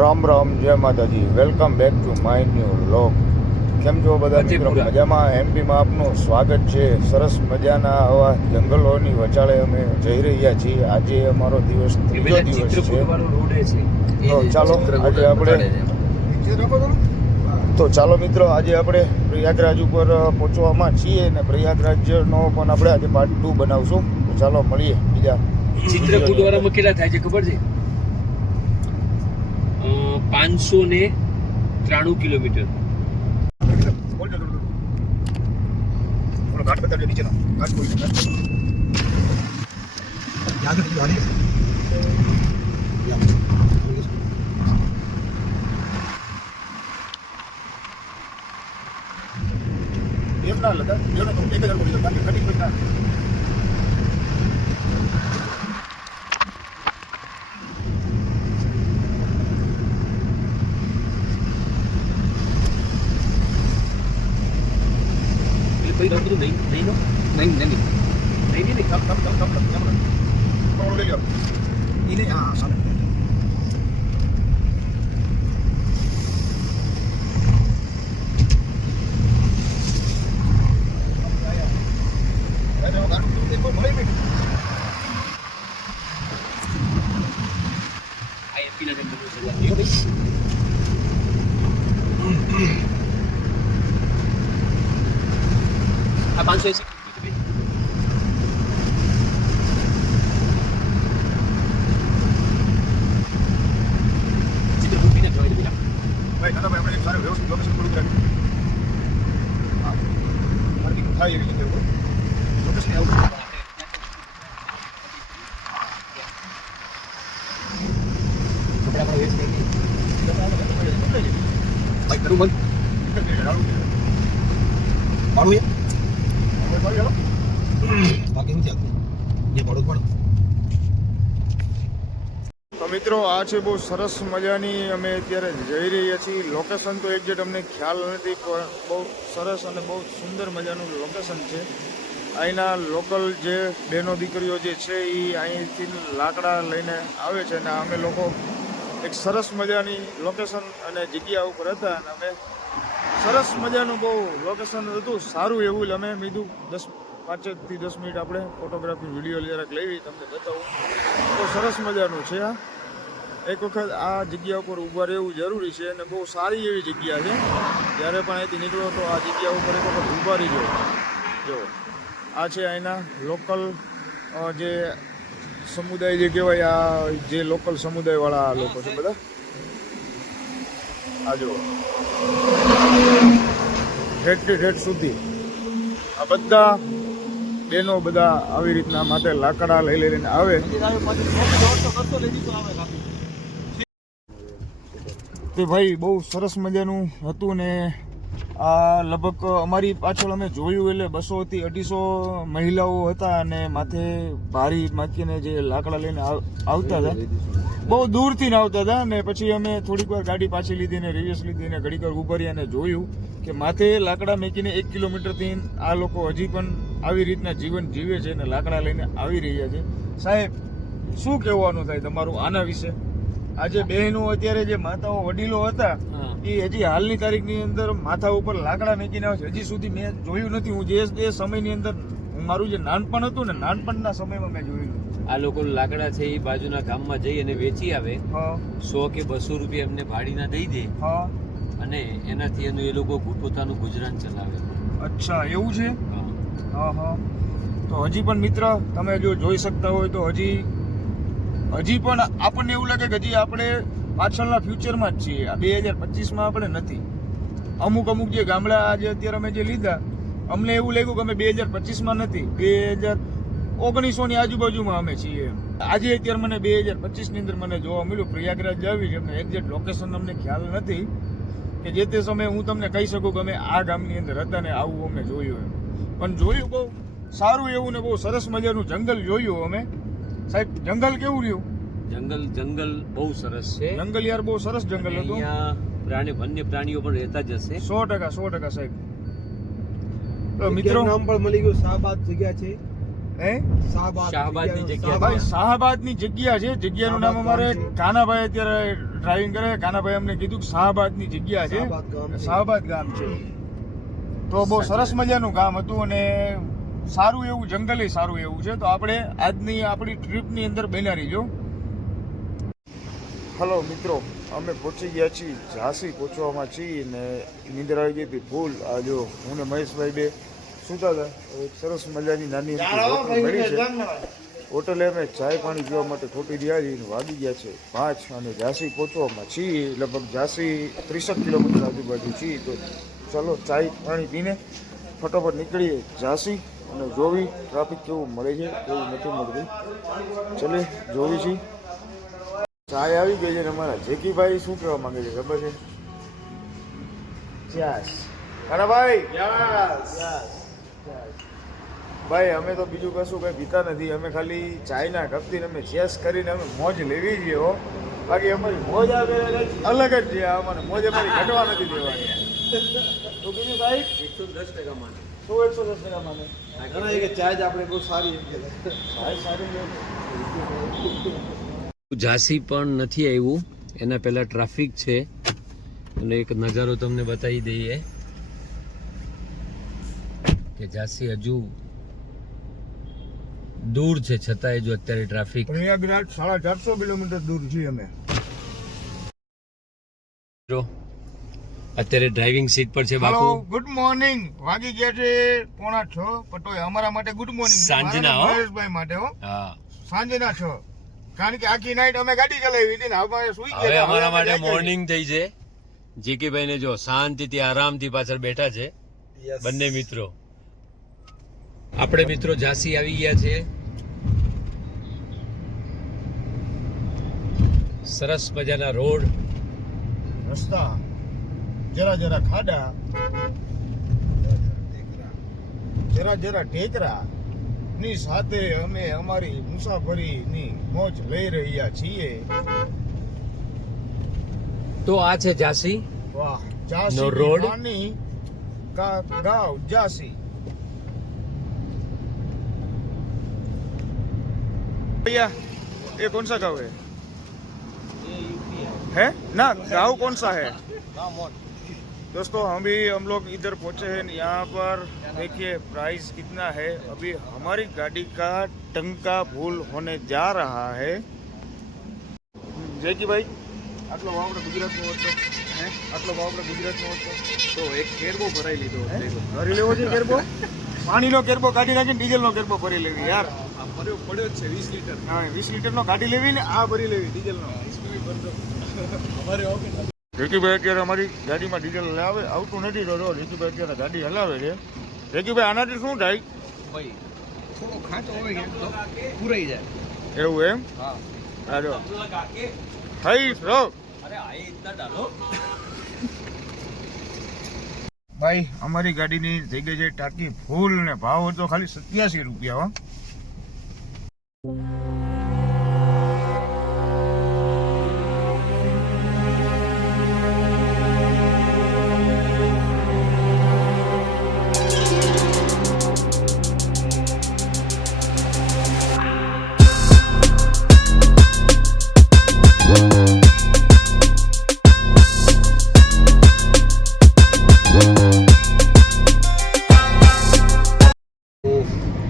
રામ રામ, જય માતાજી. Welcome back to my new vlog. કેમ છો બધા મિત્રો? મજામાં? એમપીમાં આપનું સ્વાગત છે. સરસ મજાના આવા જંગલોની વચાળે અમે જઈ રહ્યા છીએ. આજે અમારો દિવસ ત્રીજો દિવસ છે. તો ચાલો મિત્રો, આજે આપણે પ્રયાગરાજ ઉપર પહોંચવામાં છીએ અને પ્રયાગરાજનો પણ આપણે આજે પાર્ટ 2 બનાવશું. તો ચાલો મળીએ બીજા. ચિત્રકૂટ વાળામાં કેટલા થાય છે ખબર છે? 593 કિલોમીટર. ઘાટ બતાડજો નીચેનો ઘાટ કોઈ યાદ રાખજો. હાલી એમ ના લગા જેનો તો 1000 બોલી બાકી કટી કોઈ ના. કોઈ રંગનું નહીં નહીં કમ લઈ લો ઈને. હા સામે આ 580 ચિત્રકૂટ પીને જોઈ લીધા. ભાઈ દાદા ભાઈ આપણે એક સારું વ્યવસ્થિત લોકેશન પર ઉતરાવી. હા માર્કિંગ થાય એવી રીતે લોકેશન આવું. ભાઈ કરું બંધ મારું બાકી નથી આવતું જે પડો પડો. તો મિત્રો, આ છે બહુ સરસ મજાની અમે અત્યારે જઈ રહ્યા છીએ. લોકેશન તો એક્ઝેક્ટ અમને ખ્યાલ નથી, પણ બહુ સરસ અને બહુ સુંદર મજાનું લોકેશન છે. અહીંના લોકલ જે બહેનો દીકરીઓ જે છે એ અહીંથી લાકડા લઈને આવે છે અને અમે લોકો એક સરસ મજાની લોકેશન અને જગ્યા ઉપર હતા અને અમે સરસ મજાનું બહુ લોકેશન હતું સારું એવું. અમે કીધું 5 થી 10 મિનિટ આપણે ફોટોગ્રાફી વિડીયો જરાક લેવી, તમને બતાવું. તો સરસ મજાનું છે. આ એક વખત આ જગ્યા ઉપર ઊભા રહેવું જરૂરી છે અને બહુ સારી એવી જગ્યા છે. જ્યારે પણ અહીંથી નીકળો તો આ જગ્યા ઉપર એક વખત ઊભા રહીજો. જો આ છે અહીંના લોકલ જે સમુદાય જે કહેવાય, આ જે લોકલ સમુદાયવાળા લોકો છે બધા. આ જો ઠેઠથી ઠેઠ સુધી આ બધા બહેનો બધા આવી રીતના માથે લાકડા લઈ લઈને આવે. તે ભાઈ બહુ સરસ મજાનું હતું ને આ લગભગ અમારી પાછળ અમે જોયું એટલે 200 થી 250 મહિલાઓ હતા અને માથે ભારી માથીને જે લાકડા લઈને આવતા હતા. બહુ દૂરથી આવતા હતા અને પછી અમે થોડીક વાર ગાડી પાછી લીધી ને રિવર્સ લીધી ને ઘડીક વાર ઉભા રહ્યા અને જોયું કે માથે લાકડા મેકીને 1 કિલોમીટરથી આ લોકો હજી પણ આવી રીતના જીવન જીવે છે અને લાકડા લઈને આવી રહ્યા છે. સાહેબ, શું કહેવાનું થાય તમારું આના વિશે? આજે બહેનો અત્યારે જે માતાઓ વડીલો હતા એ હજી હાલની તારીખની અંદર માથા ઉપર લાકડા મેકીને આવે છે. હજી સુધી મેં જોયું નથી. હું જે સમયની અંદર મારું જે નાનપણ હતું ને, નાનપણના સમયમાં મેં જોયેલું. આ લોકો લાકડા છે એ બાજુના ગામમાં જઈ અને વેચી આવે. 100 કે 200 રૂપિયા એમને ભાડીના દઈ દે અને એનાથી એનું એ લોકો પોતાનું ગુજરાન ચલાવે. અચ્છા, એવું છે? હા હા. તો હજી પણ મિત્ર તમે જો જોઈ શકતા હોય તો હજી પણ આપણને એવું લાગે કે હજી આપણે પાછળના ફ્યુચરમાં જ છીએ. આ 2025માં આપણે નથી. અમુક જે ગામડા આજે અત્યારે અમે જે લીધા, અમને એવું લાગ્યું કે અમે 2025માં નથી, 2019 ની આજુબાજુમાં અમે છીએ. આજે અત્યારે મને 2025 ની અંદર મને જોવા મળ્યું પ્રયાગરાજ આવી છે. અમને એક્ઝેક્ટ લોકેશન અમને ખ્યાલ નથી કે જે તે સમયે હું તમને કહી શકું કે અમે આ ગામની અંદર હતા ને આવું અમે જોયું. પણ જોયું બહુ સારું એવું ને બહુ સરસ મજાનું જંગલ જોયું અમે. સાહેબ, જંગલ કેવું રહ્યું? જંગલ બહુ સરસ છે. જંગલ યાર બહુ સરસ જંગલ હતું. વન્ય પ્રાણીઓ પણ રહેતા જ હશે. 100% સાહેબ. તો મિત્રો નામ પણ મળી ગયું, શાહબાદ જગ્યા છે. હે શાહબાદની જગ્યા ભાઈ શાહબાદની જગ્યા છે. જગ્યાનું નામ અમારે કાનાભાઈ અત્યારે ડ્રાઇવિંગ કરે. કાનાભાઈ અમને કીધું કે શાહબાદની જગ્યા છે, શાહબાદ ગામ છે. તો બહુ સરસ મજાનું ગામ હતું અને સારું એવું જંગલી સારું એવું છે. તો આપણે આજની આપણી ટ્રીપની અંદર બન્યા રહીજો. હલો મિત્રો, અમે પહોંચી ગયા છીએ ઝાંસી પહોંચવામાં છીએ ને નીંદર આવી ગઈ હતી ફૂલ. આ જો હું ને મહેશભાઈ બે સુતા હતા. એક સરસ મજાની નાની હોટલ મળી છે. હોટલે અમે ચાય પાણી પીવા માટે ખોટી રહ્યા છીએ. વાગી ગયા છે 5 અને ઝાંસી પહોંચવામાં છીએ. લગભગ ઝાંસી 30 કિલોમીટર આજુબાજુ છીએ. તો ચાલો ચાય પાણી પીને ફટાફટ નીકળીએ ઝાંસી અને જોવી ટ્રાફિક કેવું મળે છે કેવું નથી મળતું. ચલે જોવી છીએ. ચાય આવી ગઈ છે ને અમારા જેકીભાઈ શું કહેવા માંગે છે ખબર છે? યસ કાનાભાઈ, ભાઈ અમે તો બીજું કશું કઈ પીતા નથી. અમે ખાલી ચાયના કપથી અમે ચેસ કરીને અમે મોજ લેવી છીએ હો. બાકી અમારી મોજ આવે અલગ જ છે. અમારે મોજ અમારી ઘટવા નથી દેવાની. તો બીજું સાહેબ 110% માને. શું 110% માને? ચાય જ આપણે બહુ સારી ચાય સારી ઝાંસી પણ નથી આવ્યું. એના પહેલા ટ્રાફિક છે અને એક નજારો તમને બતાવી દઈએ કે ઝાંસી હજુ દૂર છે, છતાંય જો અત્યારે ટ્રાફિક. પ્રયાગરાજ 450 કિલોમીટર દૂર છીએ અમે. અત્યારે ડ્રાઇવિંગ સીટ પર છે બાપુ. Good morning. વાગી ગયા છે 5:45. પટોય અમારા માટે ગુડ મોર્નિંગ. સાંજના હો. મહેશભાઈ માટે હો. હા, સાંજના 6. કારણ કે આખી નાઈટ અમે ગાડી ચલાવી હતી ને હવે સુઈ ગયા. હવે અમારા માટે મોર્નિંગ થઈ છે. જેકીભાઈ ને જો શાંતિથી આરામથી પાછળ બેઠા છે બંને મિત્રો. આપણે મિત્રો ઝાંસી આવી ગયા છે. સરસ મજાના રોડ, રસ્તા જરા જરા ખાડા, જરા જરા ટેકરા ની સાથે અમે અમારી મુસાફરીની મોજ લઈ રહ્યા છીએ. તો આ છે ઝાંસી. વાહ, નો ઝાંસી રોડ. રાની કા ગાંવ ઝાંસી. भैया ये कौन सा गाँव है? है ना, गाँव कौन सा है? दोस्तों हम लोग इधर पहुंचे हैं. यहाँ पर देखिए प्राइस कितना है. अभी हमारी गाड़ी का टंका फूल होने जा रहा है. जय की भाई આટલો ભાવ આપણે ગુજરાતનો હતો હે? આટલો ભાવ આપણે ગુજરાતનો હતો તો એક કેરબો ભરાઈ લીધો. ભરી લેવો છે કેરબો. પાણીનો કેરબો કાઢી નાખીને ડીઝલનો કેરબો ભરી લેવી યાર. પડ્યો છે 20 લીટર. હા, 20 લીટરનો કાઢી લેવી ને આ ભરી લેવી ડીઝલનો. રેકીભાઈ અત્યારે અમારી ગાડીમાં ડીઝલ આવતું નથી તો રેકીભાઈ અત્યારે ગાડી હલાવે છે. રેકીભાઈ આનાથી શું થાય? ભાઈ થોડો ખાંચો હોય તો પૂરાઈ જાય. એવું એમ? હા. હાલો થઈ રો. ભાઈ અમારી ગાડીની થઈ ગઈ છે ટાંકી ફૂલ ને ભાવ હતો ખાલી 87 રૂપિયા.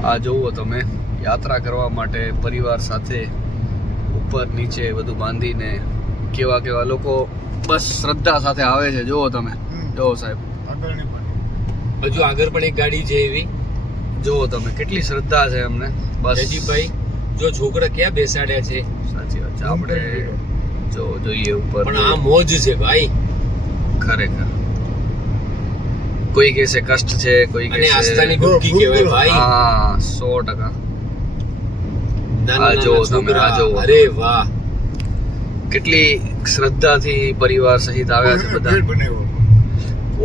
આ જુઓ તમે, યાત્રા કરવા માટે પરિવાર સાથે ઉપર નીચે બધું બાંધીને કેવા કેવા લોકો બસ શ્રદ્ધા સાથે આવે છે. જુઓ તમે, જુઓ સાહેબ, આગળની પણ હજુ આગળ પણ એક ગાડી છે એવી. જુઓ તમે કેટલી શ્રદ્ધા છે અમને. બસ જયદીપભાઈ જો છોકરા ક્યાં બેસાડ્યા છે. સાચી વાત છે. આપણે જો જોઈએ ઉપર, પણ આ મોજ છે ભાઈ ખરેખર. કોઈ કહેશે કષ્ટ છે, કોઈ અને કહેશે આસ્થાની ડૂબકી કહેવાય ભાઈ. હા 100%. નાના આ જુઓ નાના તમે, આ છોકરા. જુઓ. અરે વાહ, કેટલી શ્રદ્ધાથી પરિવાર સહિત આવ્યા છે બધા. બનાવ્યો.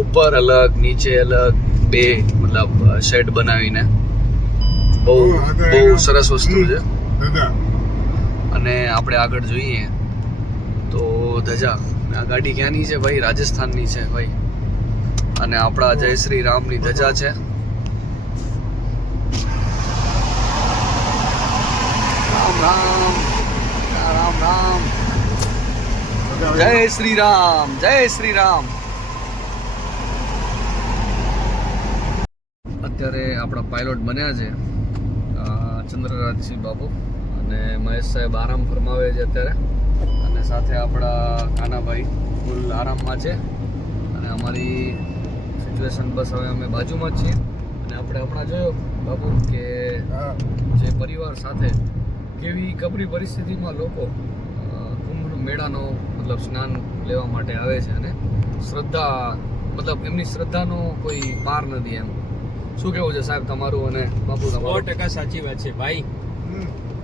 ઉપર અલગ, નીચે અલગ, બે મતલબ શેડ બનાવીને. બહુ બહુ સરસ વસ્તુ છે. દાદા અને આપણે આગળ જોઈએ તો ધજા. આ ગાડી ક્યાંની છે ભાઈ? રાજસ્થાનની છે ભાઈ. અને આપણા જય શ્રી રામની ધજા છે. રામ રામ રામ. જય શ્રી રામ, જય શ્રી રામ. અત્યારે આપણા પાયલોટ બન્યા છે ચંદ્રરાજસિંહ બાબુ અને મહેશ સાહેબ આરામ ફરમાવે છે અત્યારે, અને સાથે આપણા કાનાભાઈ ફૂલ આરામમાં છે. અને અમારી સિચ્યુએશન બસ હવે અમે બાજુમાં જ છીએ. અને આપણે હમણાં જોયો બાબુ કે જે પરિવાર સાથે કેવી કપરી પરિસ્થિતિમાં લોકો કુંભ મેળાનો મતલબ સ્નાન લેવા માટે આવે છે, અને શ્રદ્ધા મતલબ એમની શ્રદ્ધાનો કોઈ પાર નથી એમ. શું કેવું છે સાહેબ તમારું અને બાપુ તમારું? 100% સાચી વાત છે ભાઈ.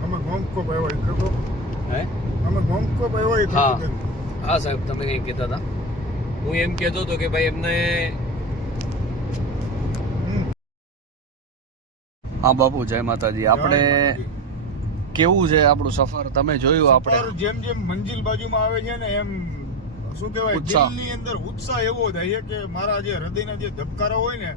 અમે ગોમકો ભાઈ કહેતો હે અમે ગોમકો ભાઈ હા હા સાહેબ, તમે કંઈ કહેતા હતા? હું એમ કહેતો હતો કે ભાઈ એમને હા બાપુ, જય માતાજી. આપણે કેવું છે આપણું સફર તમે જોયું? આપણે જેમ જેમ મંજિલ બાજુમાં આવે છે ને એમ શું કહેવાય ઉત્સાહ. દિલની અંદર ઉત્સાહ એવો થાય છે કે મારા જે હૃદયના જે ધબકારા હોય ને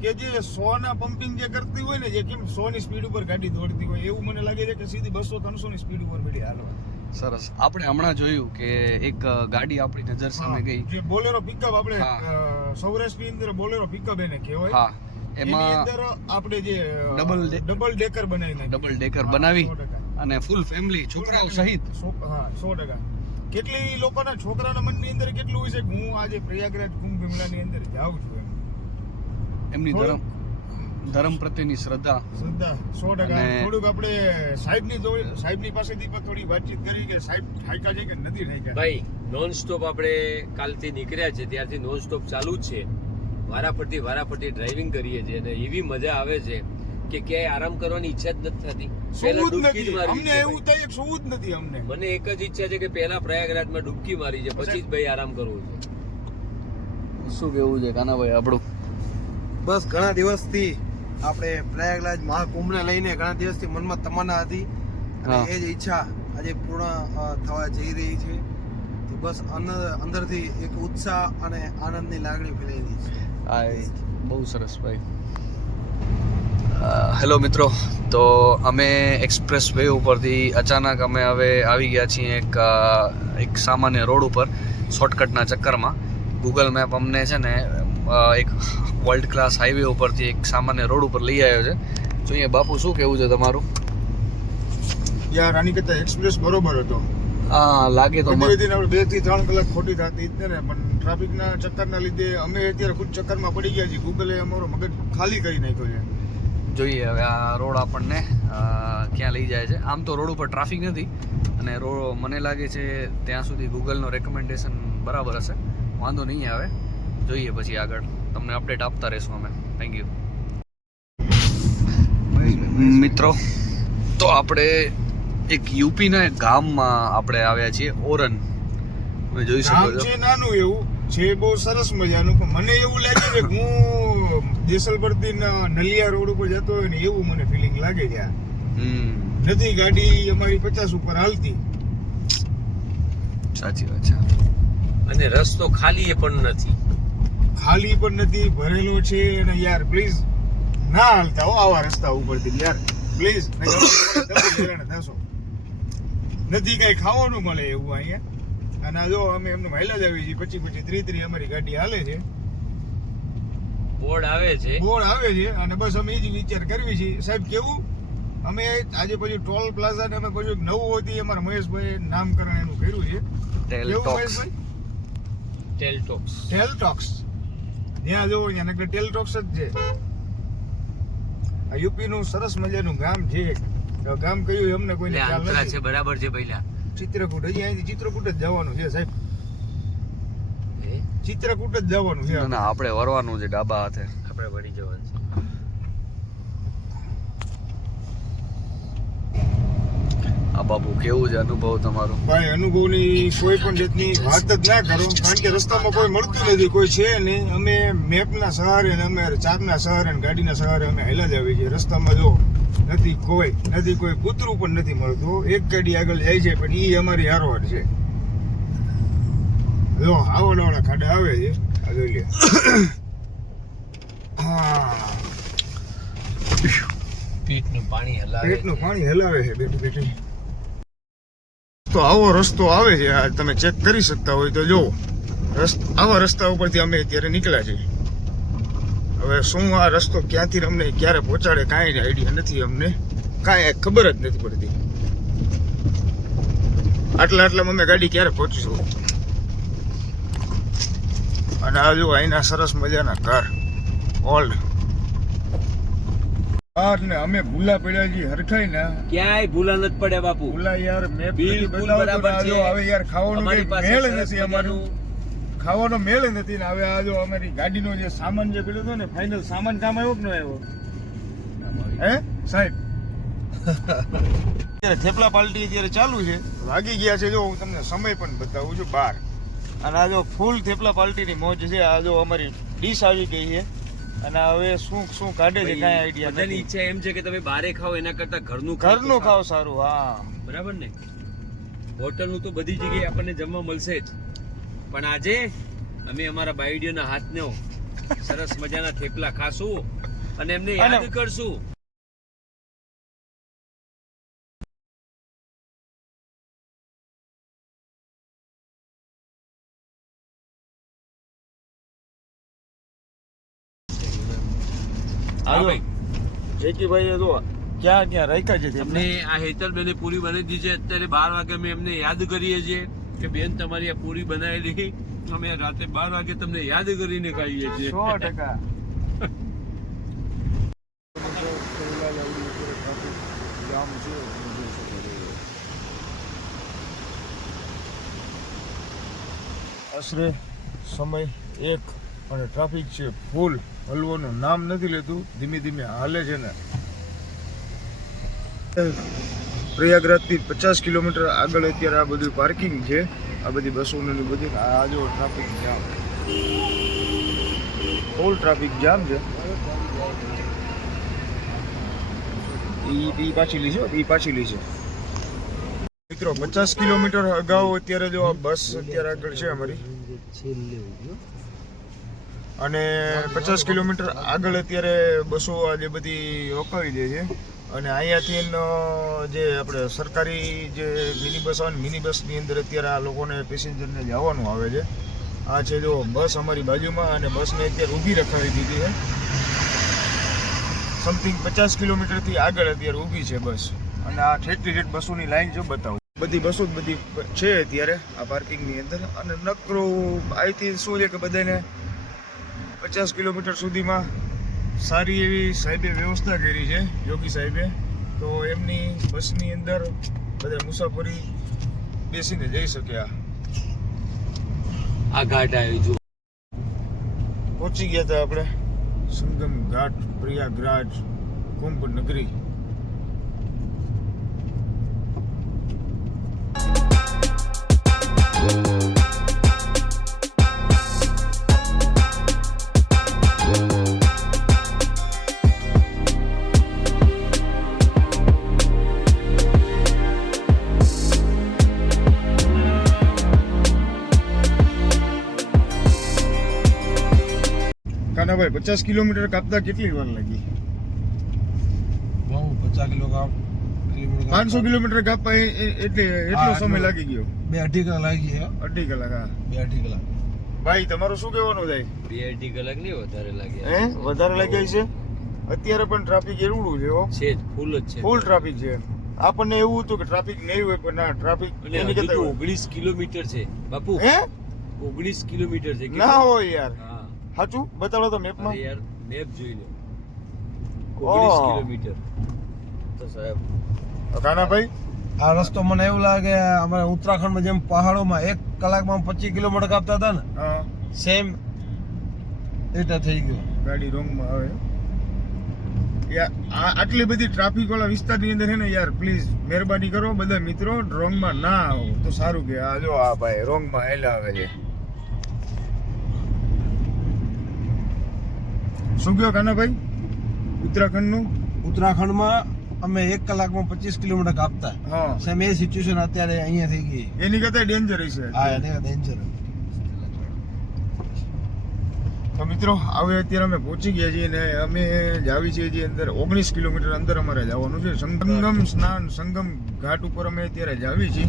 કે જે 100 ના પમ્પિંગ જે કરતી હોય ને, જે કેમ 100 ની સ્પીડ ઉપર ગાડી દોડતી હોય એવું મને લાગે છે કે સીધી 200-300 ની સ્પીડ ઉપર ગાડી હાલવા. સરસ. આપણે હમણાં જોયું કે એક ગાડી આપણી નજર સામે ગઈ. જે બોલેરો પિકઅપ આપણે હા. સૌરાષ્ટ્રની અંદર બોલેરો પિકઅપ એને કહેવાય. હા, એની એમાં અંદર આપણે જે ડબલ ડેકર બનાવી નાખી. ડબલ ડેકર હા, બનાવી 100%. અને ફૂલ ફેમિલી છોકરાઓ સહિત. હા 100%. કેટલી લોકોના છોકરાના મનની અંદર કેટલું હોય છે કે હું આજે પ્રયાગરાજ કુંભ મેળાની અંદર જાઉં છું એમ. એમની ધર્મ પ્રત્યેની શ્રદ્ધા. શ્રદ્ધા 100%. અને થોડુંક આપણે સાહેબની પાસેથી પણ થોડી વાતચીત કરી કે સાહેબ ઠાયકા છે કે નથી ઠાયકા. ભાઈ નોન સ્ટોપ આપણે કાલથી નીકળ્યા છે ત્યારથી નોન સ્ટોપ ચાલુ જ છે. વારાફરતી ડ્રાઇવિંગ કરીએ છીએ અને એવી મજા આવે છે કે ક્યાંય આરામ કરવાની ઈચ્છા જ નથી થતી. પહેલા સુવું જ ડૂબકી જ નથી. મારવી અમને છે એવું ભાઈ. થાય કે સુવું જ નથી અમને. મને એક જ ઈચ્છા છે કે પહેલા પ્રયાગરાજમાં ડૂબકી મારી છે, પછી જ ભાઈ આરામ કરવો છે. શું કેવું છે કાનાભાઈ આપણું? બસ ઘણા દિવસથી આપણે પ્રયાગરાજ મહાકુંભને લઈને ઘણા દિવસથી મનમાં તમન્ના હતી અને હા. એ જ ઈચ્છા આજે પૂર્ણ થવા જઈ રહી છે. તો બસ અંદરથી એક ઉત્સાહ અને આનંદની લાગણી ફેલાઈ રહી છે. આ બહુ સરસ ભાઈ. હેલો મિત્રો, તો અમે એક્સપ્રેસ વે ઉપરથી અચાનક અમે હવે આવી ગયા છીએ એક સામાન્ય રોડ ઉપર શોર્ટકટના ચક્કરમાં. ગૂગલ મેપ અમને છે ને એક વર્લ્ડ ક્લાસ હાઈવે ઉપરથી એક સામાન્ય રોડ ઉપર લઈ આવ્યો છે. જોઈએ બાપુ, શું કેવું છે તમારું? યાર આની કરતા એક્સપ્રેસ બરોબર હતો. હા લાગે તો બધી રીતે આપણે 2 થી 3 કલાક ખોટી થતી જ ને, પણ ટ્રાફિકના ચક્કરના લીધે અમે અત્યારે ખુદ ચક્કરમાં પડી ગયા છીએ. ગૂગલે અમારો મગજ ખાલી કરી નાખ્યો છે. જોઈએ હવે આ રોડ આપણને ક્યાં લઈ જાય છે. આમ તો રોડ ઉપર ટ્રાફિક નથી અને રોડ મને લાગે છે ત્યાં સુધી ગૂગલનો રેકમેન્ડેશન બરાબર હશે, વાંધો નહીં આવે. જોઈએ પછી આગળ તમને અપડેટ આપતા રહેશું અમે. થેન્ક યુ મિત્રો. તો આપણે એક યુપીના ગામમાં આપણે આવ્યા છીએ, ઓરન. તમે જોઈ શકો ગામ છો. છે નાનું એવું છે, બહુ સરસ મજાનું, પણ મને એવું લાગે છે કે હું દેસલપરથી નલિયા રોડ ઉપર જતો હોય ને એવું મને ફિલિંગ લાગે છે. નથી ગાડી અમારી 50 ઉપર હાલતી. સાચી વાત છે. અને રસ્તો ખાલી એ પણ નથી. ખાલી પણ નથી, ભરેલો છે. અને યાર પ્લીઝ ના હાલતા હો આવા રસ્તા ઉપરથી યાર, પ્લીઝ. થશો નથી કઈ ખાવાનું મળે એવું અહીંયા. અને જો અમે એમને હાલ્યા જ આવી છીએ 25-30 અમારી ગાડી હાલે છે, બોર્ડ આવે છે. બોર્ડ આવે છે. અને બસ અમે એ જ વિચાર કરવી છીએ સાહેબ. કેવું અમે આજે પછી ટોલ પ્લાઝા ને અમે પછી નવું હોતી અમારા મહેશભાઈ નામકરણ એનું કર્યું છે. ટેલ કેવું ટોક્સ. મહેશભાઈ? ટેલ ટોક્સ. ટેલ ટોક્સ. જ્યાં જોવો ત્યાં નકર ટેલ ટોક્સ જ છે. આ યુપી નું સરસ મજાનું ગામ છે. ગામ કયું એ અમને કોઈને ખ્યાલ આંતરા છે, નથી. બરાબર છે પહેલા. ચિત્રકૂટ. હજી અહીંથી ચિત્રકૂટ જ જવાનું છે સાહેબ. ચિત્રકૂટ જ જવાનું છે. ના આપણે વરવાનું છે ડાબા હાથે. આપણે વળી જવાનું છે. આ બાપુ કેવું છે અનુભવ તમારો? ભાઈ અનુભવની કોઈ પણ જાતની વાત જ ના કરો, કારણ કે રસ્તામાં કોઈ મળતું નથી, કોઈ છે નહીં. અમે મેપના સહારે ને અમે ચારના સહારે ને ગાડીના સહારે અમે હેલા જ આવી છીએ. રસ્તામાં જો નથી કોઈ કૂતરું પણ નથી મળતું. એક ગાડી આગળ જાય છે પણ ઈ અમારી હારોહાર છે. જો આવડવાળા ખાડા આવે છે આ જોઈ લે. હા, પેટનું પાણી હલાવે પેટનું છે. પાણી હલાવે છે બેઠી બેઠી. આવો રસ્તો આવે છે, આ તમે ચેક કરી શકતા હોય તો જુઓ. આવા રસ્તા ઉપરથી અમે અત્યારે નીકળ્યા છીએ. હવે શું આ રસ્તો ક્યાંથી અમને ક્યારે પહોંચાડે કાંઈ આઈડિયા નથી, અમને કાંઈ ખબર જ નથી પડતી. આટલામાં અમે ગાડી ક્યારે પહોંચીશું. અને આ જો અહીંના સરસ મજાના ઘર ઓલ્ડ. ને અમે ભૂલા પડ્યા છીએ હરખાઈ ના. ક્યાંય ભૂલા નથી પડ્યા બાપુ. ભૂલા યાર મેં બિલકુલ બરાબર છે. હવે યાર ખાવાનું અમારી પાસે મેળ સરસ નથી, અમારું ખાવાનો મેળ નથી ને. હવે આ જો અમારી ગાડીનો જે સામાન જે પડ્યો હતો ને, ફાઇનલ સામાન કામ આવ્યો કે ન આવ્યો હે સાહેબ? અત્યારે થેપલા પાર્ટી અત્યારે ચાલુ છે, વાગી ગયા છે. જો હું તમને સમય પણ બતાવું છું 12. અને આ જો ફૂલ થેપલા પાર્ટીની મોજ છે. આ જો અમારી ડીશ આવી ગઈ છે અને હવે શું કાઢે છે કાંઈ આઈડિયા બધાની નથી. ઈચ્છા એમ છે કે તમે બારે ખાઓ એના કરતા ઘરનું ખાવ સારું. હા બરાબર ને. હોટલનું તો બધી જગ્યાએ આપણને જમવા મળશે જ, પણ આજે અમે અમારા બાયડીઓના હાથનો સરસ મજાના થેપલા ખાશું અને એમને યાદ કરશું. હા ભાઈ, જેકીભાઈ જો ક્યાં રાખ્યા છે તમને આ હેતલબેને પૂરી બનાવી દીધી છે. અત્યારે 12 વાગે અમે એમને યાદ કરીએ છીએ કે બેન તમારી આ પૂરી બનાવેલી અમે રાતે 12 વાગે તમને યાદ કરીને ખાઈએ છીએ. 100%. આશરે સમય 1 અને ટ્રાફિક છે ફૂલ. હલવાનું નામ નથી લેતું, ધીમે ધીમે હાલે છે ને. પ્રયાગરાજથી 50 કિલોમીટર આગળ અત્યારે આ બધું પાર્કિંગ છે, આ બધી બસોને બધી. આ જો traffic jam, full traffic jam છે. ઈ પાછીલી છે મિત્રો. 50 કિલોમીટર અગાઉ અત્યારે જો આ બસ અત્યારે આગળ છે અમારી, અને 50 કિલોમીટર આગળ અત્યારે બસો આ જે બધી રોકાવી દે છે. અને અહીંયાથી જે આપણે સરકારી જે મિની બસ આવે ને, મિની બસની અંદર અત્યારે આ લોકોને પેસેન્જરને જવાનું આવે છે. આ છે જો બસ અમારી બાજુમાં, અને બસને અત્યારે ઊભી રખાવી દીધી છે. સમથિંગ 50 કિલોમીટરથી આગળ અત્યારે ઊભી છે બસ. અને આ ઠેઠ બસોની લાઈન જો બતાવું, બધી બસો બધી છે અત્યારે આ પાર્કિંગની અંદર. અને નકરું અહીંથી શું છે કે બધાને 50 કિલોમીટર સુધીમાં સારી એવી સાહેબે વ્યવસ્થા કરી છે, યોગી સાહેબે. તો એમની બસની અંદર બધા મુસાફરી બેસીને જઈ શકે. આ ઘાટ આવ્યો જો પહોંચી ગયા હતા આપણે સંગમ ઘાટ, પ્રયાગરાજ, કુંભ નગરી. કાનાભાઈ 50 કિલોમીટર કાપતા કેટલી વાર લાગી? 500 કિલોમીટર કાપવા એટલો સમય લાગી ગયો? 2-2.5 કલાક લાગી ગયા. 2.5 કલાક. હા 2-2.5 કલાક. ભાઈ તમારું શું કહેવાનું થાય? 2-2.5 કલાક નહીં, વધારે લાગ્યા. હે વધારે લાગ્યા છે? અત્યારે પણ ટ્રાફિક એવડું છે હો, છે ફૂલ જ છે, ફૂલ ટ્રાફિક છે. આપણને એવું હતું કે ટ્રાફિક નહીં હોય, પણ ના, ટ્રાફિક અને એની હજુ કરતા તો 19 કિલોમીટર છે બાપુ. હે 19 કિલોમીટર છે. ના હોય યાર, હા સાચું બતાડો તો મેપમાં. અરે યાર મેપ જોઈ લો. ઓહ. 19 કિલોમીટર તો સાહેબ. કાનાભાઈ આ રસ્તો મને એવું લાગે અમારે ઉત્તરાખંડમાં જેમ પહાડોમાં 1 કલાકમાં 25 કિલોમીટર કાપતા હતા ને, હા સેમ એટલે થઈ ગયું. ગાડી રોંગમાં આવે યાર. આટલી બધી ટ્રાફિક વાળા વિસ્તારની અંદર છે ને યાર, પ્લીઝ મહેરબાની કરો બધા મિત્રો, રોંગમાં ના આવો તો સારું. કે આ જો આ ભાઈ રોંગમાં હેલા આવે છે. શું કહો કાનાભાઈ ઉત્તરાખંડનું? ઉત્તરાખંડમાં અમે 1 કલાકમાં 25 કિલોમીટર કાપતા. હા સેમ એ સિચ્યુએશન અત્યારે અહીંયા થઈ ગઈ. એની કરતા ડેન્જર છે. હા એને ડેન્જર. તો મિત્રો હવે અત્યારે અમે પહોંચી ગયા છીએ ને અમે જાવી છીએ જે અંદર 19 કિલોમીટર અંદર અમારે જવાનું છે. સંગમ સ્નાન, સંગમ ઘાટ ઉપર અમે અત્યારે જાવી છીએ.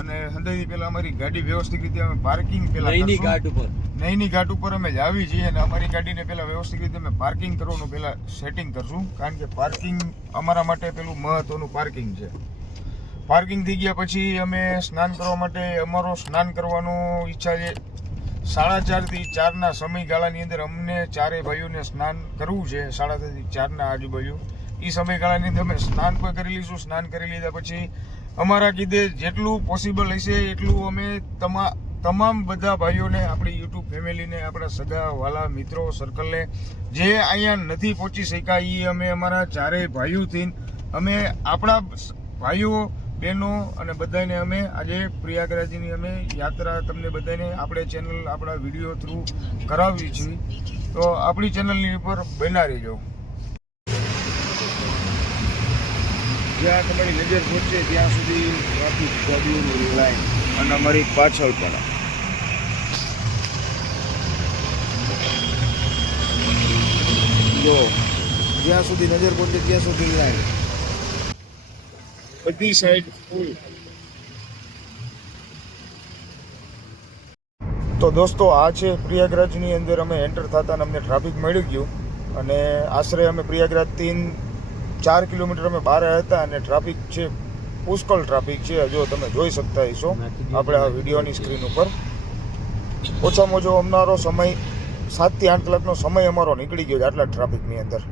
અને હંધાઈથી પહેલા અમારી ગાડી વ્યવસ્થિત રીતે અમે પાર્કિંગ પહેલા નઈની કરશું. ઘાટ ઉપર નઈની ઘાટ ઉપર અમે જ આવી છીએ અને અમારી ગાડીને પહેલા વ્યવસ્થિત રીતે અમે પાર્કિંગ કરવાનું પહેલા સેટિંગ કરશું, કારણ કે પાર્કિંગ અમારા માટે પેલું મહત્વનું પાર્કિંગ છે. પાર્કિંગ થઈ ગયા પછી અમે સ્નાન કરવા માટે અમારો સ્નાન કરવાનું ઈચ્છા છે 4:30 થી 4ના સમયગાળાની અંદર અમને ચારેય ભાઈઓને સ્નાન કરવું છે. 4:30 થી 4ના આજુબાજુ એ સમયગાળાની અંદર અમે સ્નાન પણ કરી લઈશું. સ્નાન કરી લીધા પછી અમારા કીધે જેટલું પોસિબલ હશે એટલું અમે તમામ બધા ભાઈઓને, આપણી યુટ્યુબ ફેમિલીને, આપણા સગા વાલા મિત્રો સર્કલને જે અહીંયા નથી પહોંચી શક્યા એ અમે અમારા ચારેય ભાઈઓથી અમે આપણા ભાઈઓ બહેનો અને બધાને અમે આજે પ્રયાગરાજની અમે યાત્રા તમને બધાને આપણે ચેનલ, આપણા વિડીયો થ્રુ કરાવી છીએ. તો આપણી ચેનલની ઉપર બના રહેજો. જ્યાં તમારી નજર પહોંચે ત્યાં સુધી ટ્રાફિક ગાડીઓની લાઈન અને અમારી પાછળ પણ જો જ્યાં સુધી નજર પહોંચે ત્યાં સુધી લાઈન, બધી સાઈડ ફૂલ. તો દોસ્તો આ છે પ્રયાગરાજની અંદર અમે એન્ટર થતા અને અમને ટ્રાફિક મળી ગયું અને આશરે અમે પ્રયાગરાજથી 4 કિલોમીટર અમે બહાર હતા અને ટ્રાફિક છે, પુષ્કળ ટ્રાફિક છે. જો તમે જોઈ શકતા હશો આપણે આ વિડીયોની સ્ક્રીન ઉપર. ઓછામાં ઓછો અમારો સમય 7 થી 8 કલાકનો સમય અમારો નીકળી ગયો આટલા ટ્રાફિકની અંદર.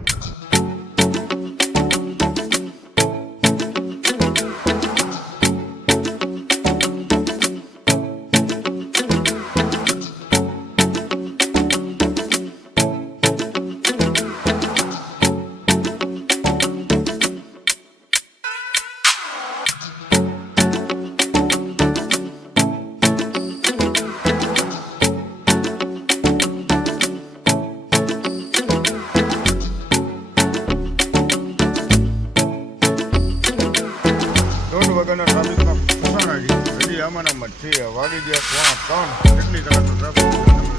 વાગ્યાના ટ્રાફિકમાં ફસાણા છે. હજી આમાંના છે વાગી ગયા 3 કેટલી કલાકનો ટ્રાફિક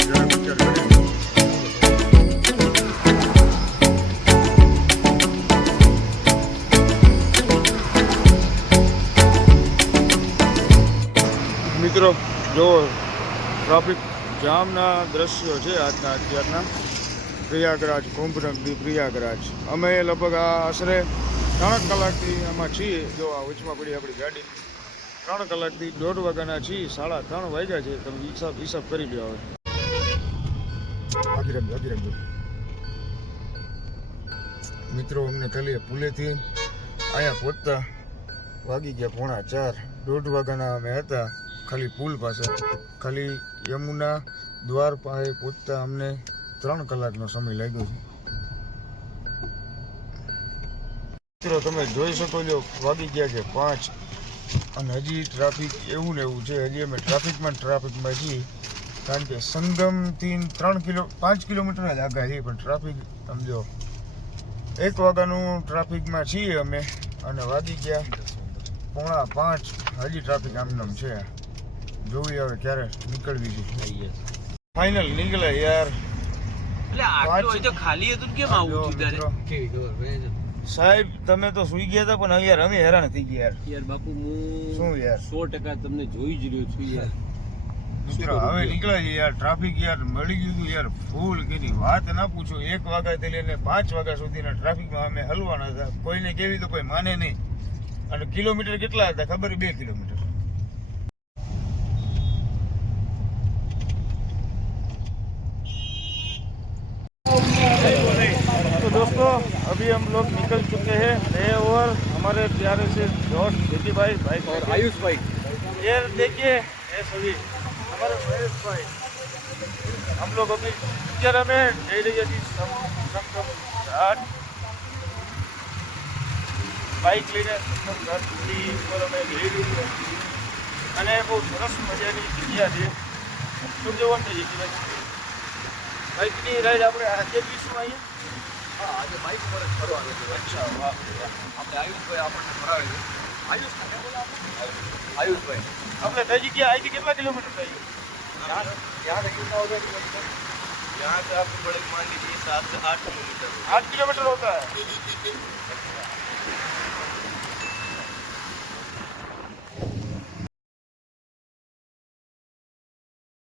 જરા વિચાર કરી. મિત્રો જો ટ્રાફિક જામના દ્રશ્યો છે આજના અત્યારના પ્રયાગરાજ, કુંભ નગરી પ્રયાગરાજ. અમે લગભગ આશરે 3 કલાકથી આમાં છીએ. જો આ વચમાં પડી આપણી ગાડી. 3 કલાકથી 1:30 વાગ્યાના છીએ. 3:30 વાગ્યા છે. તમે હિસાબ કરી લો હવે. આગી રાખજો. મિત્રો અમને ખાલી પુલેથી અહીંયા પહોંચતા વાગી ગયા 3:45. 1:30 વાગ્યાના અમે હતા ખાલી પુલ પાસે. ખાલી યમુના દ્વાર પાસે પહોંચતા અમને 3 કલાકનો સમય લાગ્યો છે. મિત્રો તમે જોઈ શકો છો વાગી ગયા છે 5 અને હજી ટ્રાફિક એવું ને એવું છે. હજી અમે ટ્રાફિકમાં છીએ, કારણ કે સંગમથી 5 કિલોમીટર જ આગળ છીએ, પણ ટ્રાફિક સમજો 1 વાગ્યાનું ટ્રાફિકમાં છીએ અમે અને વાગી ગયા 4:45. હજી ટ્રાફિક આમનામ છે. જોવી હવે ક્યારે નીકળવી છે. ફાઇનલ નીકળે યાર. એટલે આટલું તો ખાલી હતું કેમ આવું થયું? કેવી ખબર સાહેબ તમે તો સુઈ ગયા હતા, પણ યાર અમે હેરાન થઈ ગયા યાર. બાપુ હું શું યાર 100% તમને જોઈ જ રહ્યો છું યાર. મિત્રો હવે નીકળ્યા છે યાર. ટ્રાફિક યાર મળી ગયું હતું યાર ફૂલ. કેની વાત ના પૂછો. 1 વાગ્યાથી લઈને 5 વાગ્યા સુધીના ટ્રાફિકમાં અમે હલવાના હતા. કોઈને કેવી તો કોઈ માને નહીં. અને કિલોમીટર કેટલા હતા ખબર? 2 કિલોમીટર. तो दोस्तों अभी हम लोग निकल चुके हैं नए और हमारे प्यारे से दोस्त जेटी भाई और आयुष भाई. ये देखिए ये सभी हमारे महेश भाई. हम लोग अभी पिक्चर में जई रही थी संगम घाट बाइक લઈને સંગમ ઘાટથી ઉપર અમે જઈ રહી છે અને બહુ સરસ મજાની જગ્યા છે. શું કહેવાનું છે જેટીભાઈ? બાઇકની રાઈડ આપણે આજે જઈશું અહીંયા? હા, આજે બાઇક પર જ ફરવાનું છે. અચ્છા, વાહ. આપણે આયુષભાઈ આપણને ફરાવે છે. આયુષભાઈ આપણે કઈ જગ્યા અહીંથી કેટલા કિલોમીટર થઈ? यहाँ से कितना होगा किलोमीटर? यहाँ से आपको बड़े मान लीजिए 7 से 8 किलोमीटर. 8 किलोमीटर होता है.